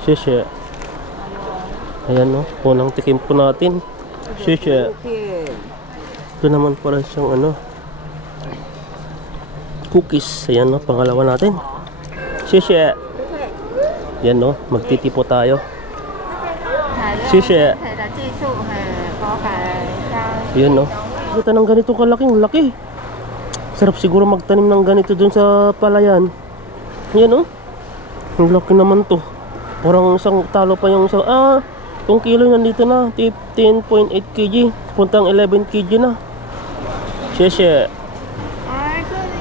Sheshe. Ayan no, unang tikim po natin. Sheshe. Ito naman pala siyang ano, cookies. Ayan no, pangalawa natin. Sheshe. Yan no, magtitipo tayo. Sheshe. Yan no. Kita ng ganito kalaking laki. Sarap siguro magtanim ng ganito dun sa palayan. Yan no. Ang laki naman to. Parang isang talo pa yung isang, itong kilo nandito na, 10.8 kg, puntang 11 kg na. Sheshe.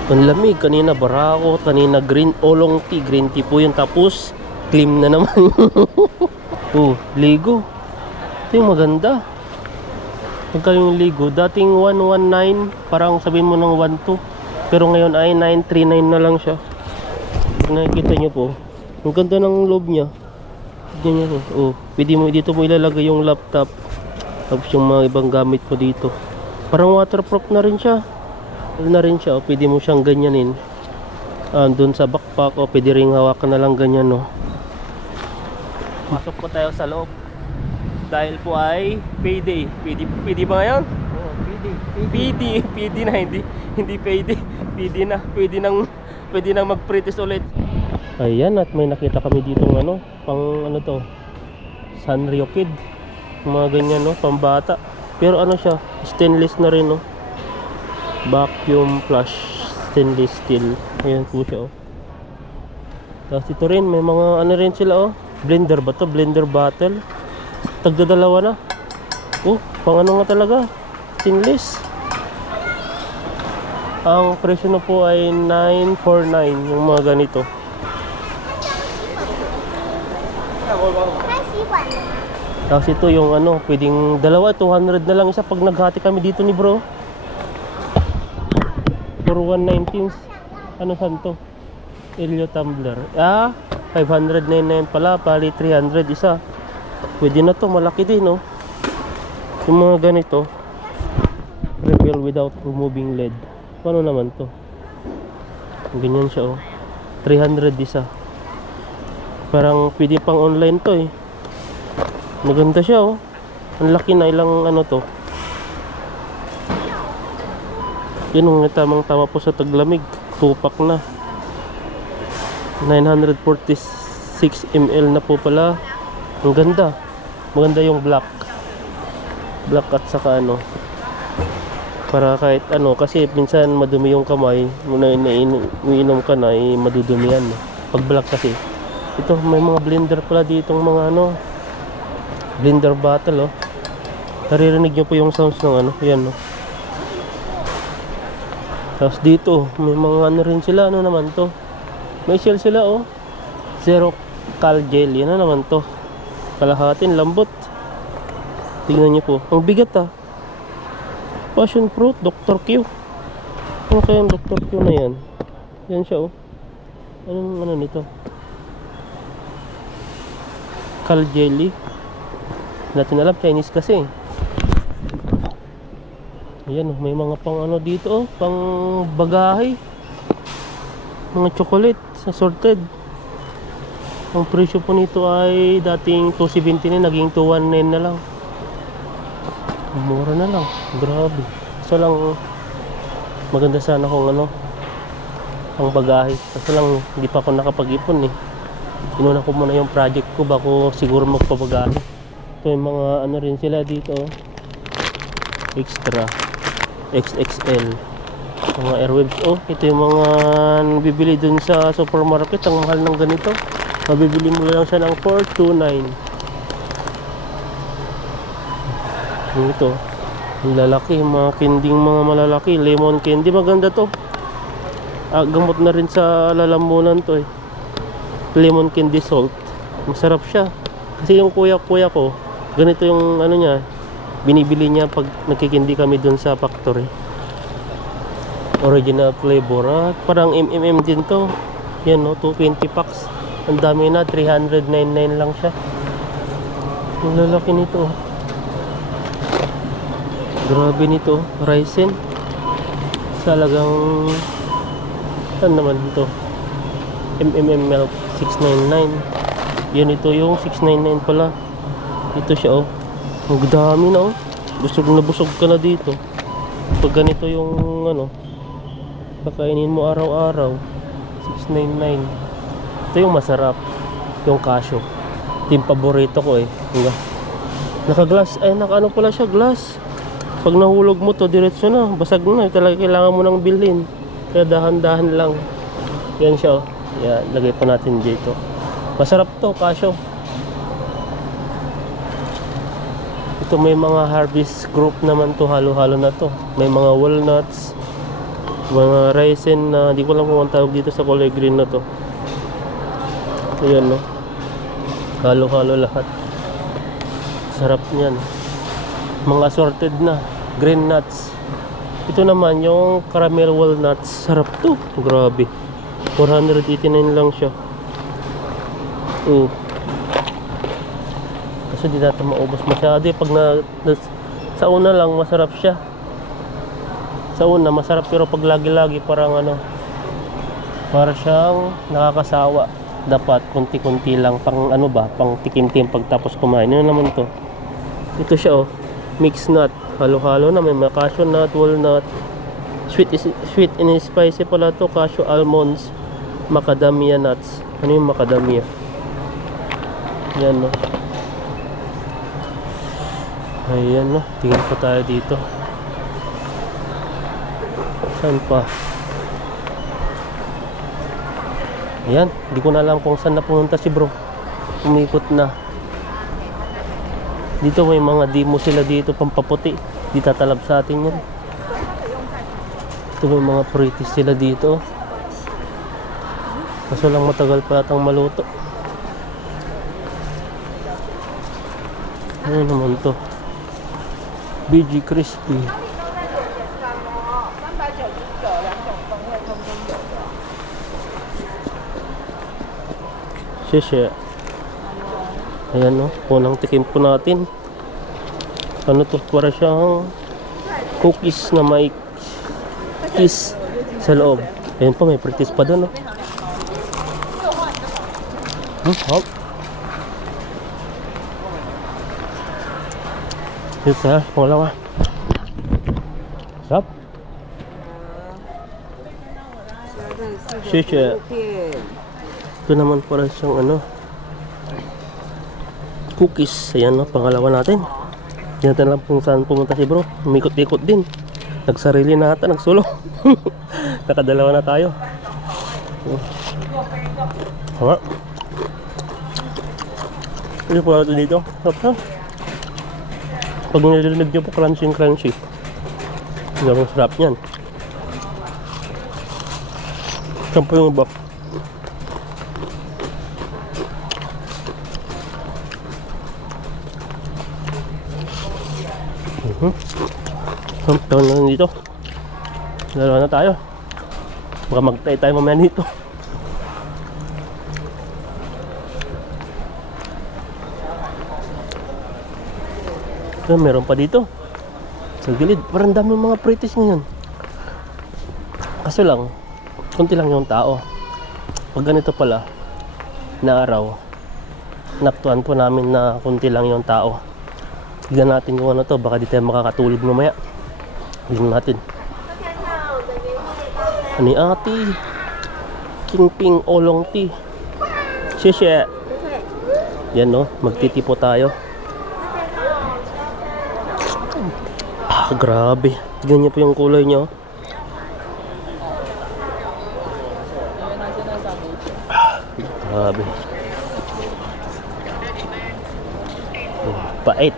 Ang lamig, kanina barako, kanina green, oolong tea, green tea po yun, tapos clean na naman. Ligo. Ito yung maganda. Pagka yung ligo, dating 119, parang sabihin mo ng 12, pero ngayon ay 939 na lang siya. Nakikita nyo po, ang ganda ng loob niya. Ganyan pwede mo dito mo ilalagay yung laptop, tapos yung mga ibang gamit mo dito. Parang waterproof na rin siya. Pwede mo siyang ganyanin. Doon sa backpack pwede ring hawakan na lang ganyan no. Pasok po tayo sa loob. Dahil po ay payday. PD ba ngayon? PD na, hindi payday. PD na. Pwede nang mag-pretest ulit. Ayan, at may nakita kami dito ng ano, pang ano to, Sanrio Kid, mga ganyan no, pambata. Pero ano siya, stainless na rin no, vacuum flush stainless steel. Ayan po siya Tapos ito rin, may mga ano rin sila blender ba to, blender bottle, tagdadalawa na. Pang ano nga talaga, stainless. Ang presyo na po ay 949 yung mga ganito. Tapos ito yung ano, pwedeng dalawa, 200 na lang isa pag naghati kami dito ni bro. For 119, ano saan to? Elio tumbler. 599 pala, pali 300 isa. Pwede na to, malaki din no. Yung mga ganito, refill without removing lid. Paano naman to? Ganyan siya 300 isa. Parang pwede pang online to Maganda siya Ang laki na, ilang ano to. Yun ang tamang tama po sa taglamig. Tupak na. 946 ml na po pala. Ang ganda. Maganda yung black at saka ano, para kahit ano, kasi minsan madumi yung kamay muna iniinom ka na madudumi yan pag black kasi. Ito may mga blender pala ditong mga ano, blender bottle naririnig nyo po yung sounds ng ano, yan Tapos dito may mga ano rin sila, ano naman to, may shell sila Zero Cal Gel, yan na naman to, kalahatin, lambot. Tingnan nyo po, ang bigat Passion fruit, Dr. Q. Ano kaya yung Dr. Q na yan? Yan siya anong ano nito, Cal Jelly. Natin alam, Chinese kasi. Ayan may mga pang ano dito pang bagahe, mga chocolate assorted. Ang presyo po nito ay dating 270 na, naging 219 na lang. Mura na lang, grabe. So lang maganda sana kung ano ang bagahe, kasi lang hindi pa ako nakapag-ipon inuna ko muna yung project ko bako siguro magpabagahe. Ito yung mga ano rin sila dito extra XXL mga airwaves ito yung mga bibili dun sa supermarket. Ang mahal ng ganito, mabibili mo lang siya ng 429. Ito ang lalaki, mga kending mga malalaki, lemon candy, maganda to. Gamot na rin sa lalamunan to lemon candy salt, masarap siya. Kasi yung kuya ko, ganito yung ano niya, binibili niya pag nagkikindi kami dun sa factory. Original flavor parang din to. Yan 220 packs. Ang dami na, 399 lang siya. Ang lalaki nito grabe nito, Ryzen. Salagang ano naman ito, milk 699. Yan, ito yung 699 pala. Ito siya, oh. Ang dami na, oh. Busog ka na dito. Pag ganito yung ano, kakainin mo araw-araw, 699. Ito yung masarap, yung cashew. Ito yung paborito ko, eh. Naka-glass, ay naka-ano pala siya, glass. Pag nahulog mo to, diretso na, basag na. Talaga kailangan mo nang bilhin. Kaya dahan-dahan lang. Yan siya, oh. Yan, lagay pa natin dito. Masarap to, cashew. Ito may mga harvest group naman to, halo-halo na to. May mga walnuts, mga raisin na di ko lang kung ang tawag dito sa kulay green na to. Ayan, no. Halo-halo lahat. Sarap niyan. Mga assorted na green nuts. Ito naman yung caramel walnuts. Sarap to. Grabe. 489 lang siya. Kasi di natin maubos masyado. Pag sa una lang masarap siya. Sa una masarap, pero pag lagi-lagi parang ano, para siyang nakakasawa. Dapat kunti-kunti lang, pang ano ba, pang tikim-tim pagtapos kumain. Ano naman to? Ito siya, oh. Mixed nut. Halo-halo na. May cashew nut, walnut. Sweet and spicy pala to. Cashew almonds. Macadamia nuts. Ano yung macadamia? Yan, no. Ayan, no. Tingin pa tayo dito. Saan pa? Ayan. Hindi ko na alam kung saan na pumunta si bro. Umikot na. Dito may mga demo sila dito, pampaputi. Di tatalab sa atin yan. Ito may mga pretty sila dito. Kaso lang matagal pa yatang maluto. Ano naman to? BG Crispy. Sheshe. Ayan, no. Unang tikim po natin. Ano to? Para siyang cookies na may kiss sa loob. Ayan pa, may pretties pa doon, no. Hop. Ito ha, pangalawa. Sarap. Sheshe. Ito naman para siyang ano, cookies. Ayan, no, pangalawa natin. Hindi natin lang kung saan pumunta si bro. Umikot-ikot din. Nagsarili na ata, nagsulo. Nakadalawa na tayo. Tama. Ito po natin dito. Sarap. Pag nililinig nyo po, crunchy. Ang sarap yan. Saan po yung iba? Tawag na lang dito. Dalawa na tayo. Baka magtay tayo mamaya dito. Meron pa dito sa gilid. Parang dami mga pretties ngayon. Kaso lang, kunti lang yung tao. Pag ganito pala na araw, naktuan po namin na kunti lang yung tao. Tignan natin kung ano to. Baka di tayo makakatulog mamaya. Tignan natin. Ani ati Kingping Oolong Tea. Sheshe. Yan, no, magtitipo tayo. Grabe. Tignan niyo po yung kulay niya. Grabe. Pait.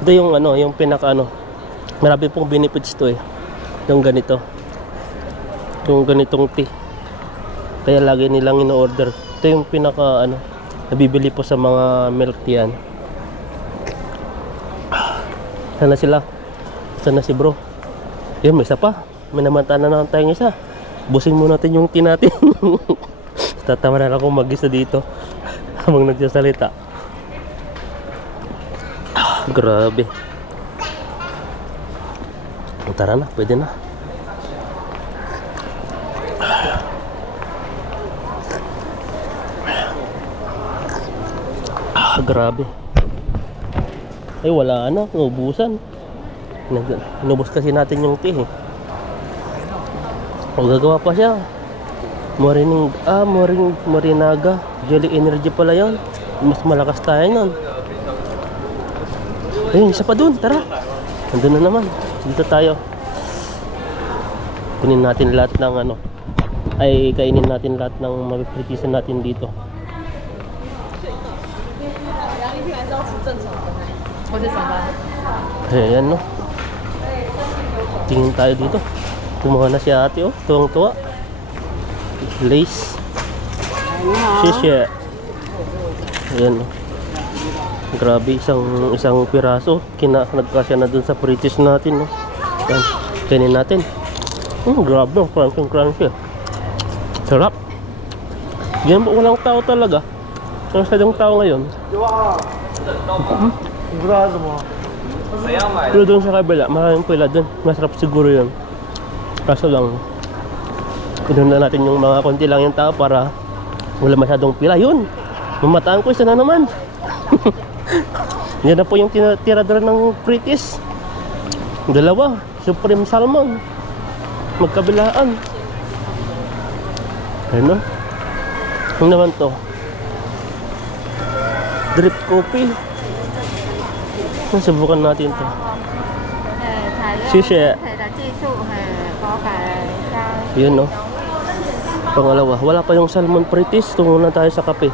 Ito yung ano, yung pinaka ano. Marami pong benefits to eh. Yung ganito. Yung ganitong tea. Kaya lagi nilang in-order. Ito yung pinaka ano, nabibili po sa mga milk tea yan. Sana sila. Sana si bro. Yun, may isa pa. May namanta na naman tayong isa. Busin muna natin yung tea natin. Tatawa na lang akong mag-isa dito habang nagsasalita. Grabe. Tara na, pwede na. Grabe. Ay, wala na. Naubusan. Inubos kasi natin yung tea eh. O, gagawa pa siya. Morinaga. Jelly energy pala yun. Mas malakas tayo nun. Ayun, isa pa dun. Tara. Nandun na naman. Dito tayo. Kunin natin lahat ng ano. Ay, kainin natin lahat ng mapipritisan natin dito. Ayan, no. Tingin tayo dito. Kumuha na si ate, oh. Tuwang-tuwa. Lace. Shisha. Ayan, no. Grabe, isang piraso. Nagkasya na dun sa pritis natin, no. Ayan. Kainin natin. Grabe, crunchy. Sarap. Yan po, walang tao talaga. Masyadong tao ngayon. Pero doon sa kabila, maraming pila doon. Masarap siguro yun. Kaso lang, doon na natin yung mga konti lang yung tao para wala masyadong pila. Yun! Mamataan ko, isa na naman. Yan na po yung tirador ng pritis. Dalawa, Supreme Salmon. Magkabilaan. Ayun, no? Ano naman to? Drip coffee. Subukan natin to. Shisha. Yun, no? Pangalawa, wala pa yung salmon pritis. Tungo na tayo sa kape.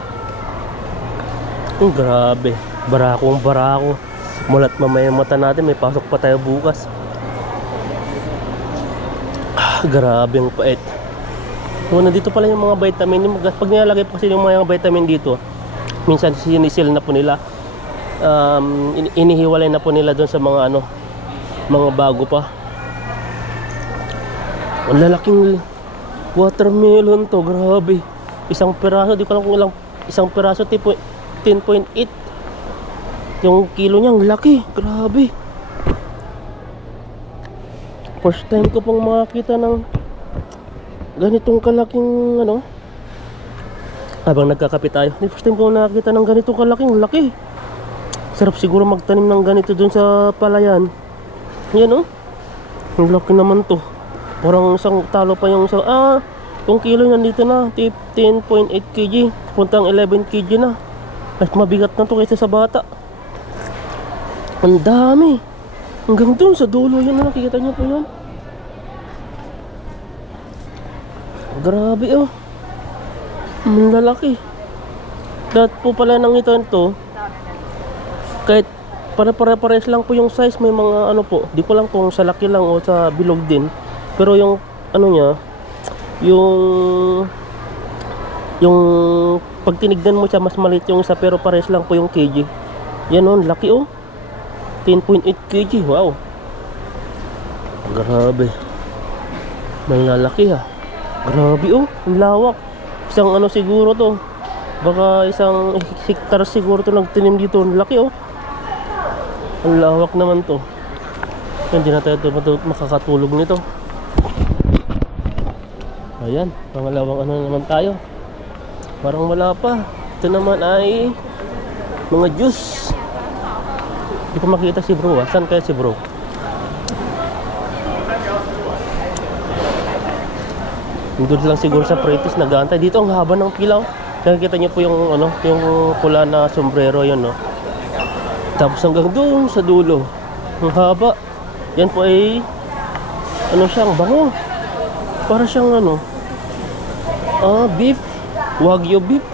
Grabe. Barako. Mulat mamaya yung mata natin. May pasok pa tayo bukas. Grabe yung pait. Nandito pala yung mga vitamin. Pag nilalagay pa kasi yung mga vitamin dito, minsan sinisil na po nila. Inihiwalay na po nila doon sa mga mga bago pa. Ang lalaking watermelon to, grabe. Isang piraso, di ko alam kung ilang, isang piraso 10.8. Yung kilo niya, ang laki, grabe. First time ko pong makakita ng ganitong kalaking habang nagkakape tayo. First time ko nakakita ng ganitong kalaking laki. Sarap siguro magtanim ng ganito dun sa palayan. Yan, oh. Ang laki naman to. Parang isang talo pa yung isang yung kilo nandito na 10.8 kg. Puntang 11 kg na. Mas mabigat na to kaysa sa bata. Ang dami. Hanggang dun sa dulo yan, nakikita niyo po yan. Grabe, oh. Ang lalaki. Lahat po pala ng ito kahit pare-pares lang po yung size, may mga po, di ko lang kung sa laki lang o sa bilog din, pero yung niya, yung pag tinignan mo siya mas maliit yung isa, pero pares lang po yung kg. Yan, oh, laki, oh. 10.8 kg, wow. Grabe. May lalaki, ha. Grabe, oh, ang lawak. Isang siguro to, baka isang hektar siguro to nagtinim dito. Ang laki, oh. Ang lawak naman to. Hindi na tayo makakatulog nito. Ayan, pangalawang naman tayo. Parang wala pa. Ito naman ay mga juice. Hindi ko makita si bro, saan kaya si bro? Doon lang siguro sa pritis, nag-aantay. Dito ang haba ng pila. Nakikita niyo po yung yung pula na sombrero, yun, no? Tapos hanggang doon sa dulo. Ang haba. Yan po ay siyang bango. Para siyang beef. Wagyu beef.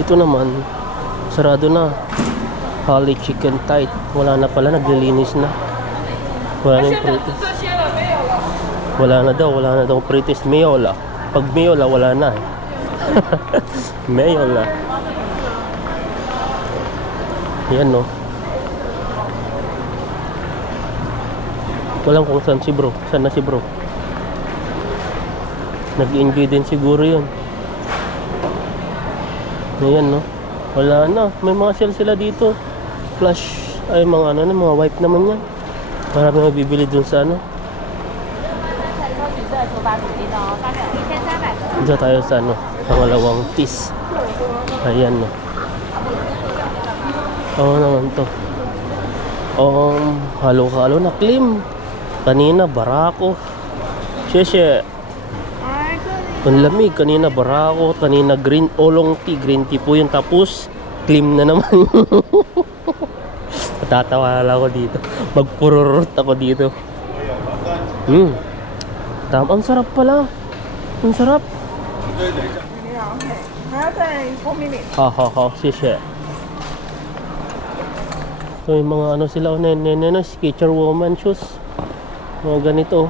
Ito naman sarado na. Holly chicken tight. Wala na pala, naglilinis na. Wala na yung pritis. Wala na daw pritis. Meola. Pag meola, wala na eh. Meola. Yan, no. Walang kung saan si bro. Saan na si bro? Nag-enjoy din siguro yun. Ayan, no. Wala na. May mga sale sila dito. Flash. Ay, mga mga wipe naman yan. Marami mabibili dun sa Dito tayo sa ano, pangalawang tis. Ayan no. Oo naman to. Halo-halo na Klim. Kanina barako. Sheshe. Ang lamig kanina barako, kanina green oolong tea, green tea po yun, tapos Klim na naman. Natatawa lang ako dito. Magpururot ako dito. Ang sarap pala. Ang sarap. Sheshe. So yung mga ano sila, Skechers woman shoes. Mga ganito.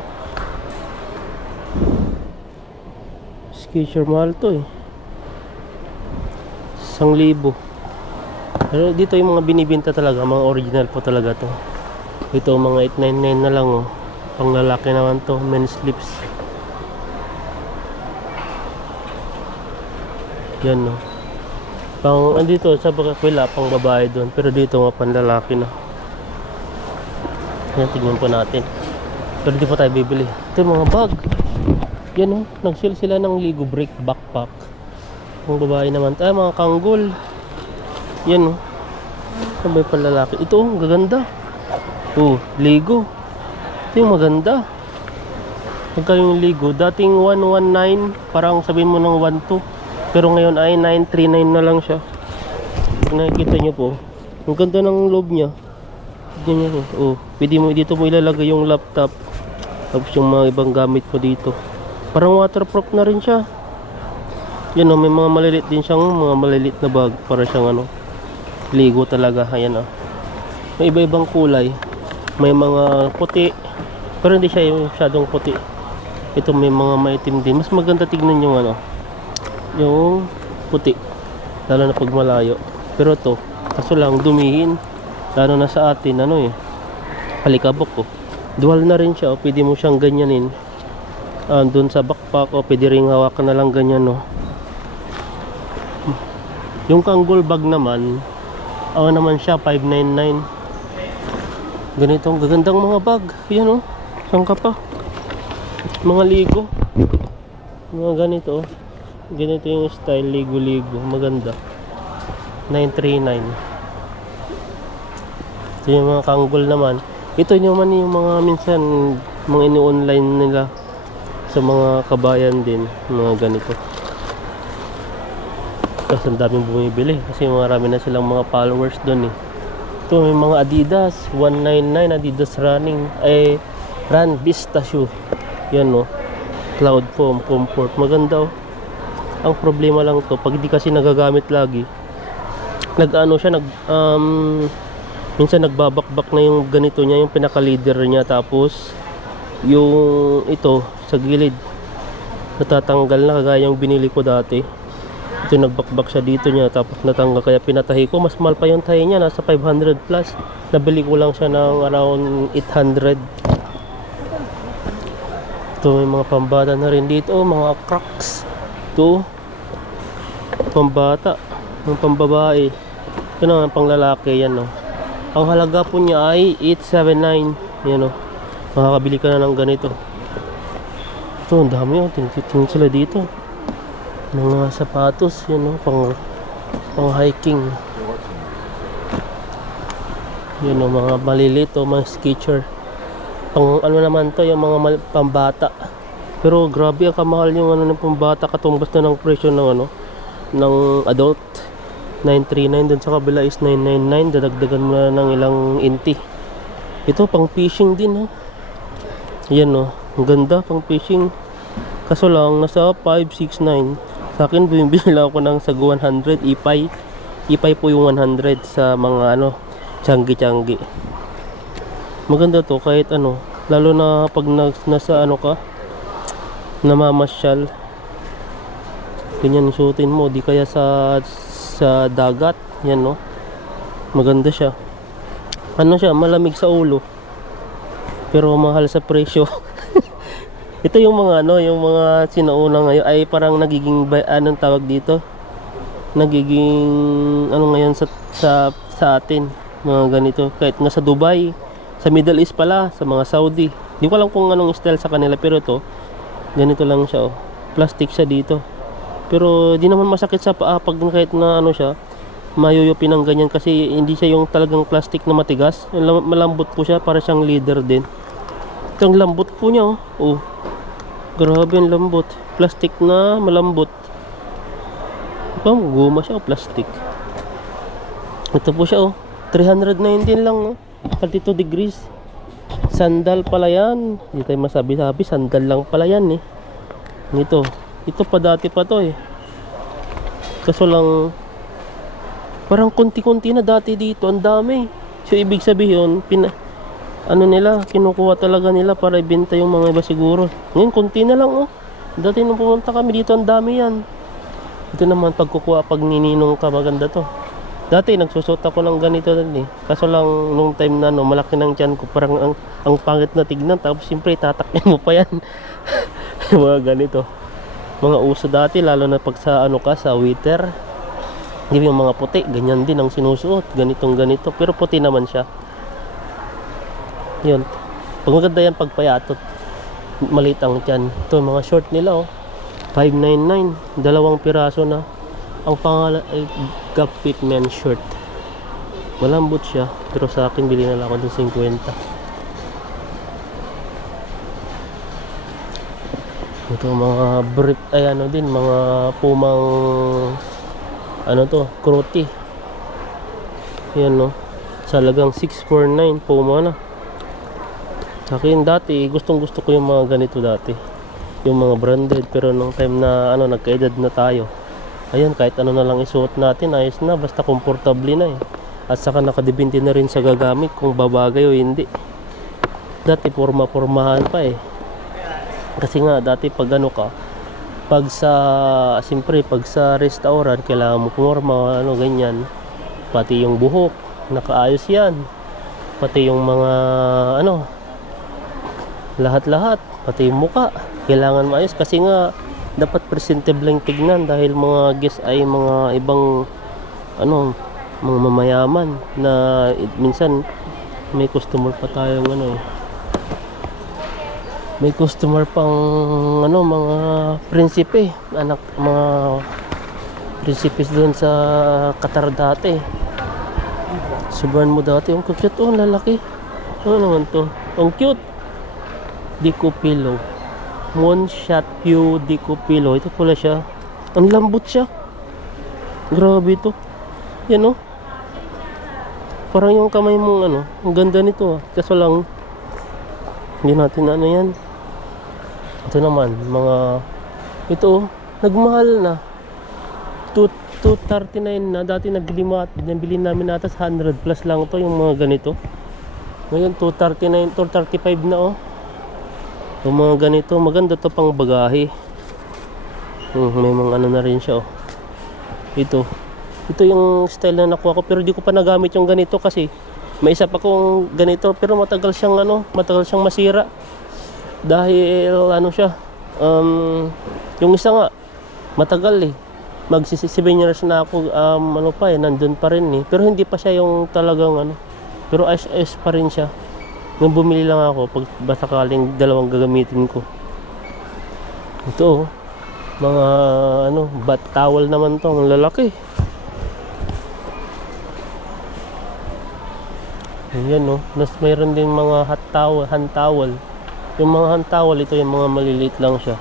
Skechers mahal to eh. 1,000. Pero dito yung mga binibenta talaga, mga original po talaga to. Ito mga 899 na lang oh. Pang lalaki naman to, men's slips. Yan no. Pang andito sa Bakakwila, pang babae doon, pero dito nga panlalaki na. Yan, tingnan po natin. Pero di pa tayo bibili. Ito yung mga bag. Yan oh, nag-sale sila ng Lego Brick backpack. Pang babae naman tayo, mga kanggol. Yan oh. Sabay panlalaki. Ito oh, gaganda. Oh, Lego. Ito yung maganda. Magkano yung Lego? Dating 119, parang sabihin mo ng 12. Pero ngayon ay 939 na lang siya. Nakikita nyo po, ang ganda ng loob niya. Ganyan nyo. Oh, pwede mo dito mo ilalagay yung laptop. Tapos yung mga ibang gamit mo dito. Parang waterproof na rin siya. Yan oh, may mga maliliit din siyang mga maliliit na bag. Para siyang ano, Lego talaga. Ayan oh. May iba-ibang kulay. May mga puti, pero hindi siya yung masyadong puti. Ito may mga maitim din. Mas maganda tignan yung ano, yung puti, lalo na pag malayo. Pero to, kaso lang dumihin, lalo na sa atin ano eh, palikabok ko. Dual na rin siya, o pwede mo siyang ganyanin dun sa backpack, o pwede ring hawakan na lang ganyan no. Yung kanggol bag naman, naman siya 599. Ganitong gagandang mga bag. Yan oh, saan ka pa? Mga Lego, mga ganito oh. Ganito yung style, Lego maganda. 939. Ito yung mga kanggol naman. Ito naman yung mga minsan mga ini-online nila sa mga kabayan din, mga ganito. Tapos ang daming bumibili kasi marami na silang mga followers doon eh. Ito may mga Adidas 199, Adidas running Run Vista shoe. Yan no, Cloud Foam Comfort, maganda oh. Ang problema lang to, pag di kasi nagagamit lagi, minsan nagbabakbak na yung ganito niya, yung pinaka leader niya, tapos yung ito sa gilid natatanggal na, kagaya yung binili ko dati. Ito nagbakbak siya dito niya, tapos natanggal, kaya pinatahi ko. Mas mahal pa yung tahi niya, nasa 500 plus. Nabili ko lang siya ng around 800. Ito may mga pambata na rin dito, mga Crocs. Ito pambata, ng pambabae. Ito naman pang lalaki, yan no. Ang halaga po niya ay 879. Yan no, makakabili ka na ng ganito. Ito ang dami oh, tingin sila dito. Mga sapatos, yan no, pang hiking. Yan no, mga maliliit o mga Skechers. Pang ano naman to, yung mga pambata. Pero grabe ang kamahal yung ano ng pambata, katumbas na ng presyo ng ano, ng adult. 939, dun sa kabila is 999. Dadagdagan mo na ng ilang inti. Ito pang fishing din ha. Yan no, ang ganda pang fishing. Kaso lang nasa 569. Sa akin bumibili lang ako ng sa 100 ipay. Ipay po yung 100 sa mga ano, tiyanggi. Maganda to kahit ano, lalo na pag nasa ano ka, namamasyal. Ganyan suotin mo, di kaya sa dagat, yan no. Maganda siya. Ano siya, malamig sa ulo. Pero mahal sa presyo. Ito yung mga ano, yung mga sinauna ngayon ay parang nagiging anong tawag dito? Nagiging ano ngayon sa atin, mga ganito. Kahit nga sa Dubai, sa Middle East pala, sa mga Saudi. Di ko alam kung anong style sa kanila, pero ito Ganito lang siya, oh. Plastic siya dito. Pero di naman masakit sa paa pag kahit na ano siya, mayuyupi ng ganyan kasi hindi siya yung talagang plastic na matigas. Malambot po siya, para siyang leather din. Ito ang lambot po niya, oh. Oh. Grabe ang lambot. Plastic na malambot. Ito, guma siya, oh, plastic. Ito po siya, oh. 319 lang, oh. 32 degrees. Sandal pala yan. Hindi tayo masabi-sabi, sandal lang pala yan, eh. Ito pa dati pa to, eh. Kaso lang parang konti-konti na dati dito, ang dami. So ibig sabihin, kinukuha talaga nila para ibenta yung mga iba siguro. Ngayon konti na lang, oh. Dati nung pumunta kami dito, ang dami yan. Ito naman pagkukuha pag nininong ka, maganda to. Dati nagsusot ako ng ganito din, eh. Kaso lang nung time na malaki ng tiyan ko, parang ang pangit na tignan. Tapos siyempre tatakyan mo pa yan. Mga ganito. Mga uso dati, lalo na pag sa sa waiter. Yung mga puti, ganyan din ang sinusuot. Ganitong ganito, pero puti naman siya. Yun. Pag maganda yan, pagpayatot, maliit ang tiyan. Ito, mga short nila, oh. 599, 2 piraso na. Ang pangalan ay Gap Fit men's shirt. Malambot siya, pero sa akin bili na lang ako ng 50. Ito mga brief, ay din, mga pumang Kruti. Yan, no. Salagang 649 Puma na. Sa akin dati, gustong gusto ko yung mga ganito dati. Yung mga branded, pero nung time na nagkaedad na tayo. Ayun, kahit ano na lang isuot natin, ayos na, basta komportable na, eh. At saka nakadepende na rin sa gagamit kung babagay o hindi. Dati porma-pormahan pa, eh. Kasi nga dati pag siyempre pag sa restaurant kailangan mo pumorma, ganyan. Pati yung buhok, nakaayos yan. Pati yung mga lahat-lahat, pati yung muka, kailangan maayos kasi nga dapat presentable lang tignan dahil mga guest ay mga ibang mga mamayaman na minsan may customer pa tayong may customer pang mga prinsipe, mga prinsipes doon sa Qatar dati. Subuhan mo dati, ang cute, oh, lalaki. Ano naman to? Ang cute. Dico pillow. Monshatyu Dico pillow. Ito pala siya. Ang lambot siya. Grabe ito. Yan, oh. Parang yung kamay mong ang ganda nito, ah. Kaso lang hindi natin yan. Ito naman, ito, nagmahal na. 239 na. Dati nabili namin natas 100 plus lang to yung mga ganito. Ngayon 239, 235 na, oh. Yung mga ganito, maganda to pang bagahe. May mga na rin siya, oh. Ito yung style na nakuha ko, pero di ko pa nagamit yung ganito kasi may isa pa kong ganito, pero matagal siyang masira. Dahil siya, yung isa nga matagal, eh. Magsi 7 years na ako, nandun pa rin, eh. Pero hindi pa siya yung talagang pero ayos pa rin siya. Nung bumili lang ako pag basakaling dalawang gagamitin ko. Ito, mga bath towel naman to, ang lalaki. Ayan, no. Mayroon din mga hand towel. Yung mga hand towel, ito yung mga maliliit lang siya.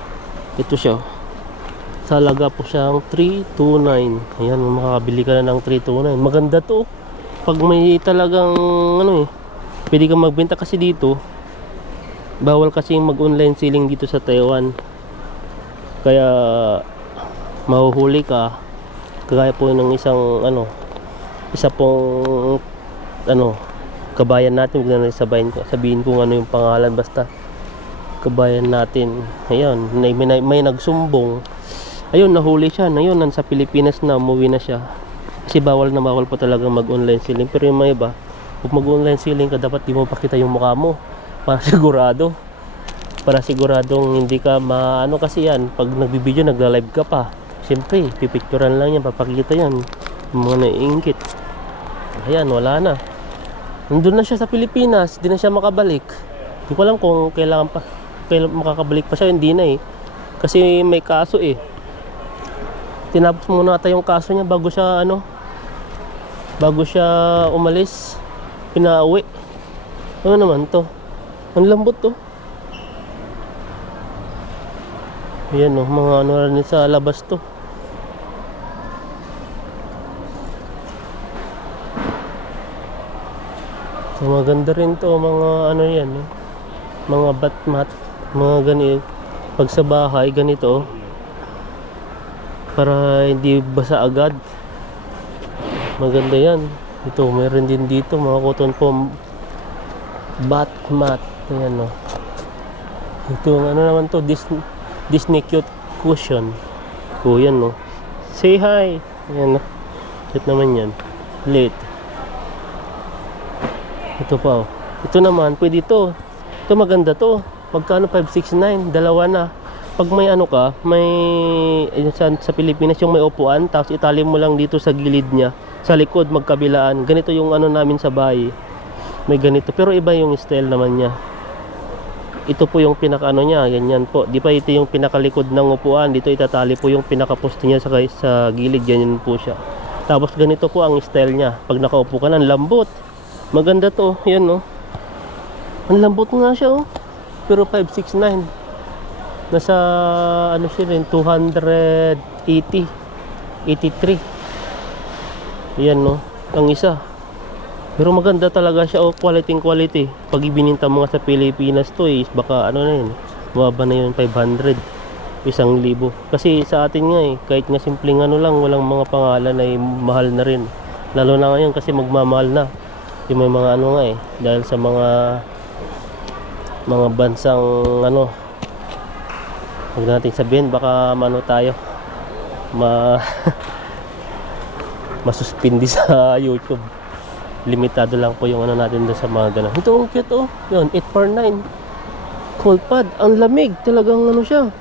Ito siya. Sa halaga po siyang 329. Ayan, makakabili ka na ng 329. Maganda to. Pag may talagang pwede kang magbenta kasi dito. Bawal kasi mag-online selling dito sa Taiwan. Kaya mahuhuli ka. Kagaya po ng isa pong kabayan natin, huwag na sabihin kung ano yung pangalan, basta kabayan natin. Ayun, may nagsumbong. Ayun, nahuli siya. Ayun, nasa Pilipinas na, umuwi na siya. Kasi bawal pa talaga mag-online selling. Pero yung mga iba, kung mag-online selling ka, dapat di mo pakita yung mukha mo. Para siguradong hindi ka kasi yan, pag nagbibideo, nagla-live ka pa. Siyempre, pipicturan lang yan, papakita yan. Mga naiingit. Ayan, wala na. Nandun na siya sa Pilipinas, di na siya makabalik. Hindi ko alam kung kailan makakabalik pa siya, hindi na, eh. Kasi may kaso eh. Tinapos muna ata yung kaso niya bago siya bago siya umalis. Pinauwi. Ano naman to? Ang lambot to. Ayan o, mga ano rin sa labas to. So, maganda rin to, mga ano yan eh. Mga batmat, mga ganito. Pag sa bahay, ganito. Para hindi basa agad. Maganda yan. Ito, meron din dito, mga cotton foam batmat. Ayan o. Ito, ano naman to, Disney cute cushion. O, yan o. Say hi. Ayan o. Cute naman yan. Late. Ito pa oh. Ito naman, pwede to. Ito maganda to. Magkano? 569, dalawa na. Pag may ano ka, may sa Pilipinas yung may upuan, tapos itali mo lang dito sa gilid niya, sa likod magkabilaan. Ganito yung ano namin sa bahay. May ganito, pero iba yung style naman niya. Ito po yung pinaka ano niya, ganyan po. Di pa ito yung pinakalikod ng upuan, dito itatali po yung pinakaposte niya sa gilid, ganyan po siya. Tapos ganito po ang style niya. Pag nakaupo ka na, lambot. Maganda to, yan no. Ang lambot nga siya oh. Pero 569. Nasa ano siya rin, 280, 83. Yan no, ang isa. Pero maganda talaga siya oh, quality. Pag ibininta mo nga sa Pilipinas to eh, baka ano na yun, mababa na yun, 500, 1,000. Kasi sa atin nga eh, kahit nga simpleng ano lang, walang mga pangalan ay mahal na rin. Lalo na ngayon kasi magmamahal na. Yung may mga ano nga eh, dahil sa mga bansang ano, huwag natin sabihin, baka mano tayo masuspindi sa YouTube. Limitado lang po yung ano natin doon sa mga ganun. Ito ang cute oh, yun, 849 cold pad, ang lamig talagang ano siya,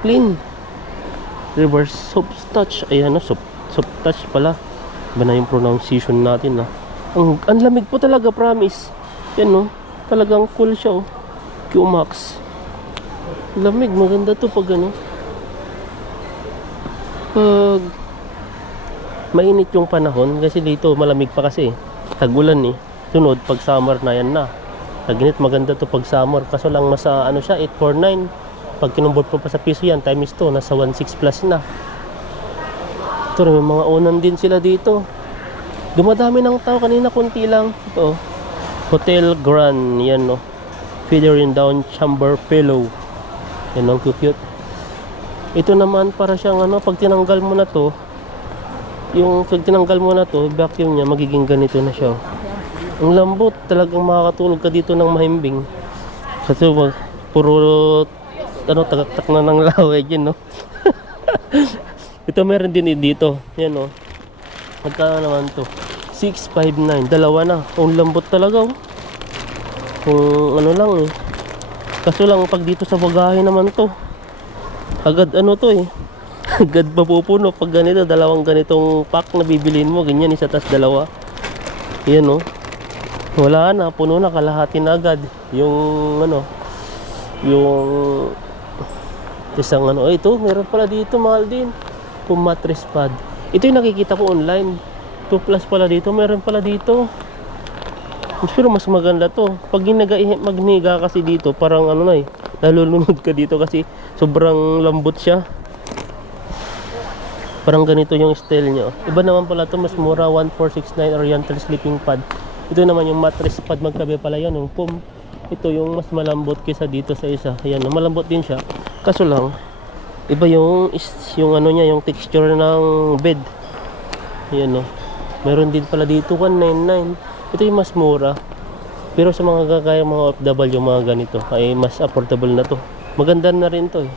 clean. Reverse soft touch, ayan no, soft touch pala, iba na yung pronunciation natin. Ang lamig po talaga, promise. Yan no, talagang cool siya oh. Q-Max. Lamig, maganda to pag ano. Pag mainit yung panahon, kasi dito malamig pa kasi. Tag-ulan eh. Sunod, pag summer na yan na. Tag-init, maganda to pag summer. Kaso lang nasa ano siya, 849. Pag kinumbot mo pa sa piso yan, times 2, nasa 1.6 plus na. Ito may mga unan din sila dito. Dumadami ng tao, kanina konti lang. Ito Hotel Grand, yan no, feather in down chamber pillow. Yan ang cute. Ito naman para siyang ano, pag tinanggal mo na to, vacuum niya, magiging ganito na siya. Ang lambot, talagang makakatulog ka dito ng mahimbing. Kasi puro ano, tagaktak na ng laway dyan no. Ito meron din dito, yan no. Magkano naman to? 659, dalawa na. Ang lambot talaga oh. Kung ano lang eh. Kaso lang pag dito sa bagahe naman to, agad ano to eh. Agad mapupuno pag ganito, dalawang ganitong pack na bibilin mo, ganyan, isa tas dalawa. Yan oh. Wala na, puno na, kalahati na agad. Yung ano, yung isang ano, ito, meron pala dito, mahal din. Kung mattress pad. Ito yung nakikita ko online. 2 plus pala dito, meron pala dito. Pero mas maganda to. Pag magniga kasi dito, parang ano na eh, nalulunod ka dito kasi sobrang lambot siya. Parang ganito yung style niya. Iba naman pala to, mas mura, 1469 Oriental Sleeping Pad. Ito naman yung mattress pad, magkabi pala yan, yung foam. Ito yung mas malambot kaysa dito sa isa. Ayan, malambot din siya. Kaso lang, iba yung ano niya, yung texture ng bed. Ayan no. Meron din pala dito 199. Ito yung mas mura. Pero sa mga gagaya mga OFW, mga ganito, ay mas affordable na to. Maganda na rin to eh.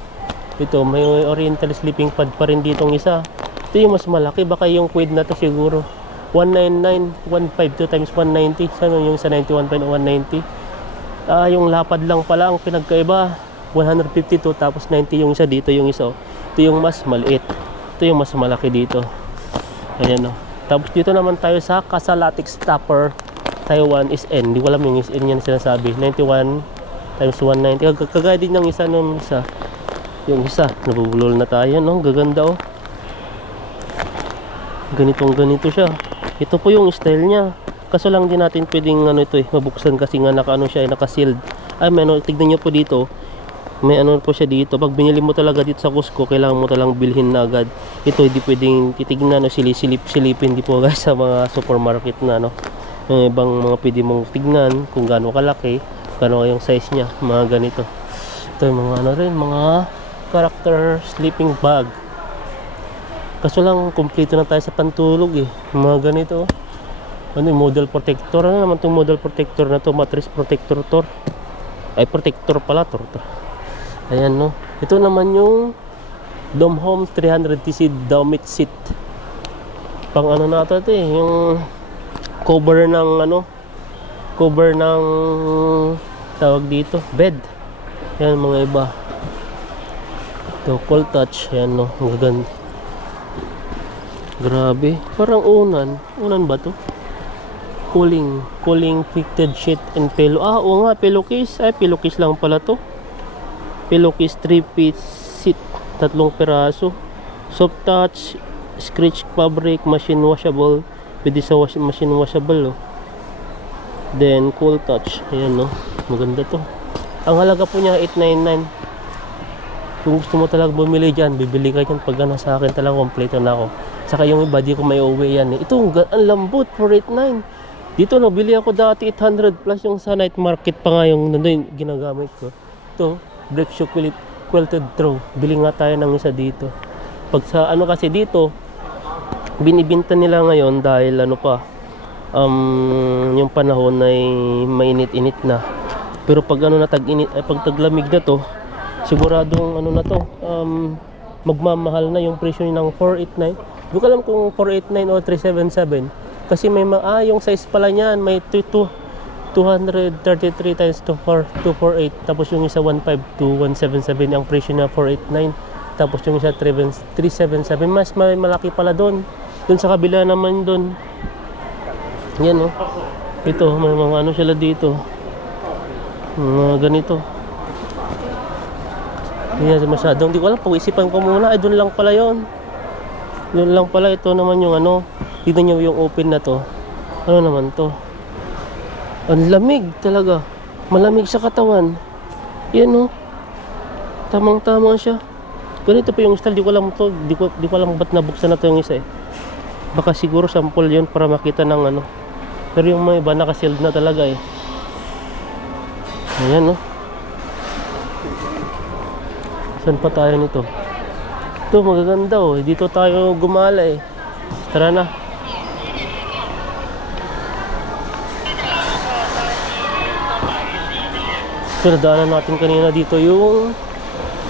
Ito, may Oriental Sleeping Pad pa rin ditong isa. Ito yung mas malaki, baka yung quid na to siguro 199, 152 times 190. Saan yung sa 91.190? Yung lapad lang pala ang pinagkaiba, 152 tapos 90 yung isa, dito yung isa. Ito yung mas maliit, ito yung mas malaki dito. Ayan o. Tapos dito naman tayo sa Casalatex Topper Taiwan SN. Hindi ko alam yung SN yan sinasabi. 91 times 190. Kagaya din yung isa nun sa Yung isa, nabubulol na tayo, no? Gaganda, oh. Ganito siya. Ito po yung style niya. Kaso lang din natin pwedeng ano ito mabuksan kasi nga naka-ano siya, naka-sealed. Ay, may ano, tignan niyo po dito. May ano po siya dito. Pag binili mo talaga dito sa Costco, kailangan mo talagang bilhin na agad. Ito hindi pwedeng titignan o silipin di po guys sa mga supermarket na ano. Yung ibang mga pwede mong tignan kung gaano kalaki, gaano yung size niya, mga ganito. Ito yung mga ano rin, mga character sleeping bag. Kaso lang, kumpleto na tayo sa pantulog eh. Mga ganito. Ano yung model protector? Ano naman itong model protector na to? Mattress protector to. Ay, protector pala to. Ayan, no. Ito naman yung Dome Home 300cc Domit seat. Pang ano na ito eh. Yung cover ng ano. Cover ng tawag dito. Bed. Ayan, mga iba. Ito, cold touch. Ayan, no. Ang gaganda. Grabe, parang unan ba to? Cooling fitted sheet and pillow. Ah, oo nga, pillowcase. Ay, pillowcase lang pala to. Pillowcase 3-piece seat, 3 piraso. Soft touch, scratch fabric, machine washable. Pwede sa machine washable, oh. Then cool touch. Ayan, no. Maganda to. Ang halaga po niya 899. Kung gusto mo talaga bumili dyan, bibili ka dyan pag ano, sa akin talaga kompleto na ako. Saka yung iba, di ko may uwi yan eh. Ito, ang lambot, 489. Dito, no, bili ako dati 800 plus yung sa night market pa nga yung nandun, ginagamit ko. Ito, break shoe quilted throw. Bili nga tayo ng isa dito. Pag sa ano kasi dito, binibinta nila ngayon dahil ano pa, yung panahon ay mainit-init na. Pero pag ano na tag-init, ay pag taglamig na to, siguradong ano na to, magmamahal na yung presyo ng 489. Hindi ko alam kung 489 o 377 kasi may yung size pala niyan may 233 times 248, tapos yung isa 152 177 ang presyo niya 489, tapos yung isa 377, mas may malaki pala doon sa kabila naman doon. Yan, oh. Ito may mga ano sila dito, mga ganito. Hindi masyadong, hindi ko alam, pag-isipan ko muna, ay doon lang pala yon. Doon lang pala. Ito naman yung ano, tignan nyo yung open na to. Ano naman to? Ang lamig talaga, malamig sa katawan. Yan, oh. Tamang tama siya. Ganito po yung style, di ko alam to, di ko alam ba't nabuksan na to yung isa eh. Baka siguro sample yun para makita ng ano. Pero yung mga iba naka-sealed na talaga eh. Ayan, oh. Saan pa tayo nito? Ito magaganda, oh. Dito tayo gumala eh. Tara na. So nadaanan natin kanina dito yung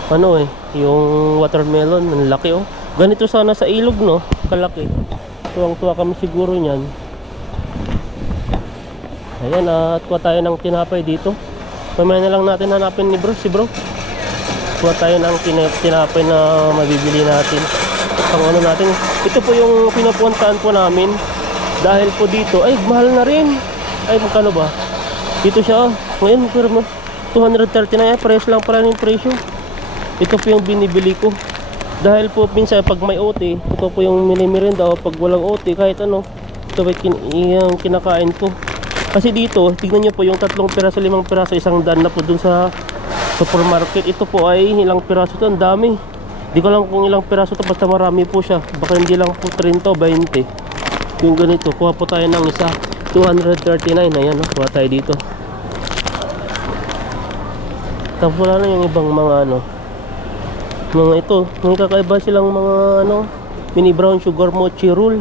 ano eh, yung watermelon. Ang laki, oh. Ganito sana sa ilog, no? Kalaki. Tuwang-tuwa kami siguro niyan. Ayan, at kuha tayo ng tinapay dito. Mamaya na lang natin hanapin ni bro, si bro. Kuha tayo ng tinapay na mabibili natin. Pang ano natin. Ito po yung pinupuntahan po namin. Dahil po dito, ay mahal na rin. Ay magkano ba? Dito siya, ngayon pero 239, presyo lang pala yung presyo. Ito po yung binibili ko. Dahil po minsan pag may OT, ito po yung mini-merinda, o pag walang OT kahit ano, ito po yung kinakain ko. Kasi dito, tignan nyo po yung 3 piraso, 5 piraso, 100 na po dun sa supermarket. Ito po ay ilang piraso to, ang dami. Di ko lang kung ilang piraso to, basta marami po siya. Baka hindi lang po 30 o 20. Yung ganito, kuha po tayo ng isa, 239. Ayan, no? Kuha tayo dito. Tapos wala na yung ibang mga ano, mga ito, may kakaiba silang mga ano, mini brown sugar mochi roll.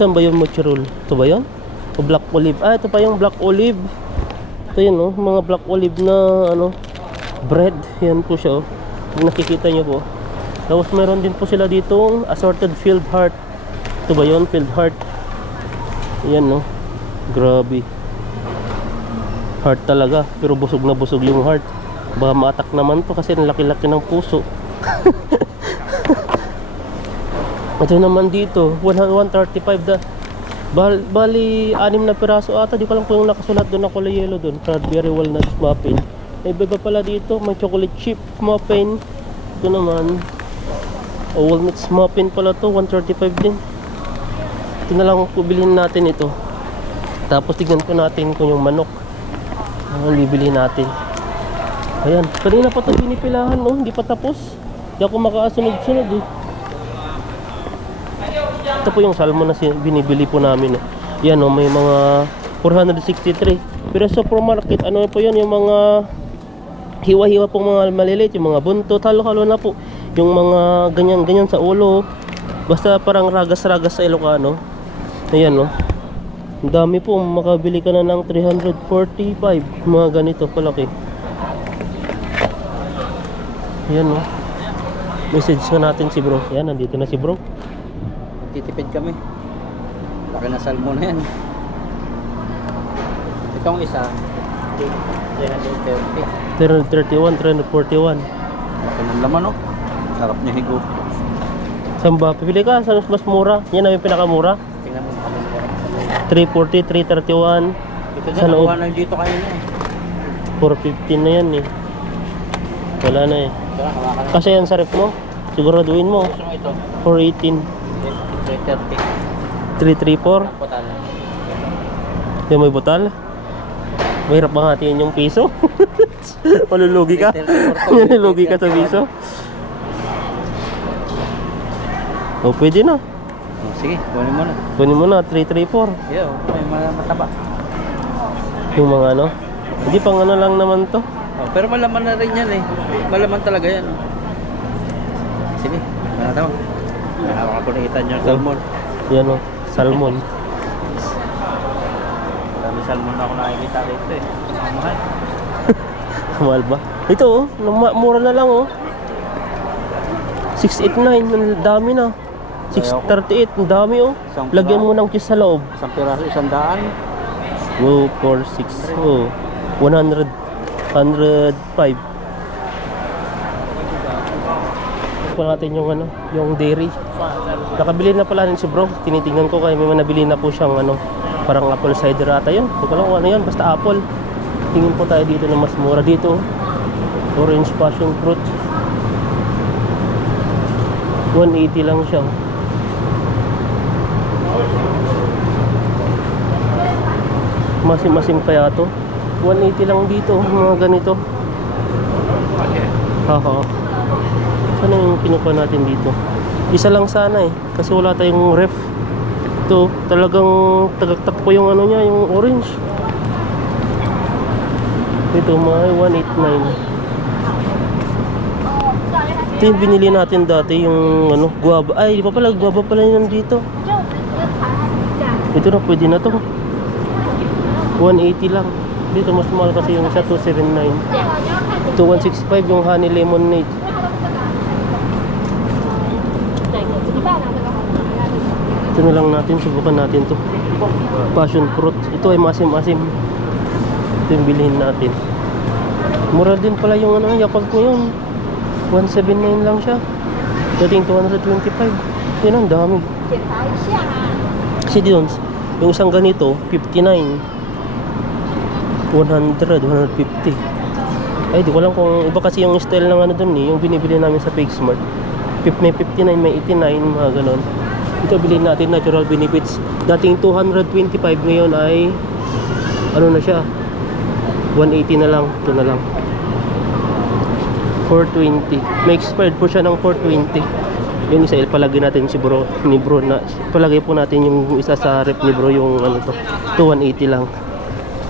Saan ba yung mochi roll? Ito ba yun? O black olive? Ah, ito pa yung black olive. Ito yun, no? Mga black olive na ano, bread. Yan po siya, oh. Nakikita nyo po. Tapos meron din po sila ditong assorted filled heart. Ito ba yun? Filled heart. Yan, no? Grabe. Heart talaga, pero busog na busog yung heart. Baka ma-attack naman to kasi ang laki-laki ng puso. Ito naman dito 135 bali 6 na piraso ata. Di ko lang po yung nakasulat doon na kulay yellow doon, Cadbury walnuts muffin. May iba pala dito, may chocolate chip muffin, ko naman. Whole mix muffin pala to, 135 din. Ito na lang po bilhin natin ito. Tapos tignan ko natin kung yung manok ang bibili natin. Ayan, kanina pa ito pinipilahan, no? Hindi pa tapos. Hindi ako makasunod-sunod eh. Ito po yung salmon na binibili po namin. Yan, no? May mga 463. Pero sa supermarket, ano po yan? Yung mga hiwa-hiwa pong mga maliliit, yung mga buntot, halo-halo na po. Yung mga ganyan-ganyan sa ulo. Basta parang ragas-ragas sa Ilocano. Ayan, no? Ang dami po, makabili ka na ng 345. Mga ganito kalaki. Ayan, no? Message ka natin si bro. Ayan, nandito na si bro. Titipid kami. Laki na salmon na yan. Itong isa 330. 331, 341. Laki ng laman, no? Sarap niya higop. Saan ba? Pipili ka? Saan mas mura? Yan ang yung pinakamura. Tingnan mo kami. 340, 331. Ito Sa dyan, loob. nakuha na dito kayo na eh. 415 na yan eh. Wala na eh. Ito na, hawakan na. Kasi yan sa rep mo. Siguraduhin mo. Gusto mo ito? 418. 330. 334. Putal. Yung may butal. Mahirap bang hatiin yung piso? Malulugi ka? Malulugi ka sa piso? O pwede na. Oh, sige, kunin mo na. Kunin mo na, 334. Yeah, may mga mataba. Yung mga ano. Hindi pang ano lang naman to. Oh, pero malaman na rin yan eh. Malaman talaga yan. Oh. Sige, manatawa. Hawak ko nakita niyo yung salmon. Yan o, salmon. Dami salmon na ako nakikita dito eh. Mahal. Mahal ba? Ito oh, mura na lang oh. 689, ang dami na. 638, ang dami oh. Lagyan mo ng cheese sa loob. Isang piraso, 100. Oh, 46. Oh, 100. 105. Po natin yung ano, yung dairy. Nakabili na pala rin si bro. Tinitingnan ko kaya may nabili na po siyang ano, parang apple cider ata yun. Hindi ko lang kung ano yun, basta apple. Tingin po tayo dito na mas mura dito. Orange passion fruit. 180 lang siya. Masim-masim kaya to. 180 lang dito, mga ganito. Haha. Sana yung kinuha natin dito? Isa lang sana eh, kasi wala tayong ref. Ito, talagang tagaktak po yung ano niya, yung orange. Ito, mga 189. Ito yung binili natin dati, yung ano, guava. Ay, di pa pala, guava pala yun dito. Ito na, pwede na to. 180 lang. Dito mas mahal kasi yung isa, 279. Ito, 165 yung honey lemonade. Ito na lang natin, subukan natin to. Passion fruit. Ito ay masim-masim. Ito yung bilhin natin. Mura din pala yung ano, Yakult ngayon. 179 lang siya. Dating 225. Yan ang dami. Kasi doon, yung isang ganito, 59. 100, 150. Ay, di ko lang kung iba kasi yung style ng ano dun eh, yung binibili namin sa PigSmart. May 59, may 89, mga ganon. Ito bilhin natin, natural benefits. Dating 225, ngayon ay ano na siya, 180 na lang. Ito na lang 420. May expired po siya ng 420. Yung isa, palagay natin si bro, ni bro na, palagay po natin yung isa sa rep ni bro, yung ano to, 180 lang.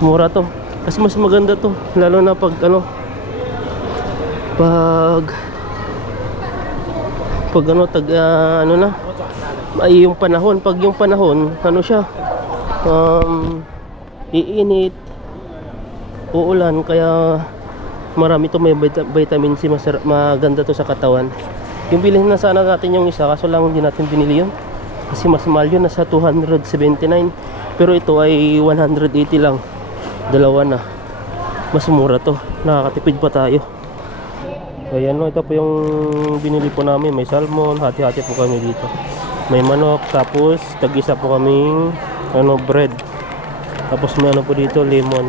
Mura to. Kasi mas maganda to, lalo na pag ano, pag ano, ano na, ay yung panahon, pag yung panahon, ano siya, iinit, uulan, kaya marami to, may vitamin C, maganda to sa katawan. Yung bilhin na sana natin yung isa, kaso lang hindi natin binili yun kasi mas mahal yun, nasa 279. Pero ito ay 180 lang, dalawa na. Mas mura to, nakakatipid pa tayo. Ayan no, ito po yung binili po namin. May salmon, hati-hati po kami dito. May manok, tapos tag-isa po kaming ano, bread. Tapos may ano po dito, lemon.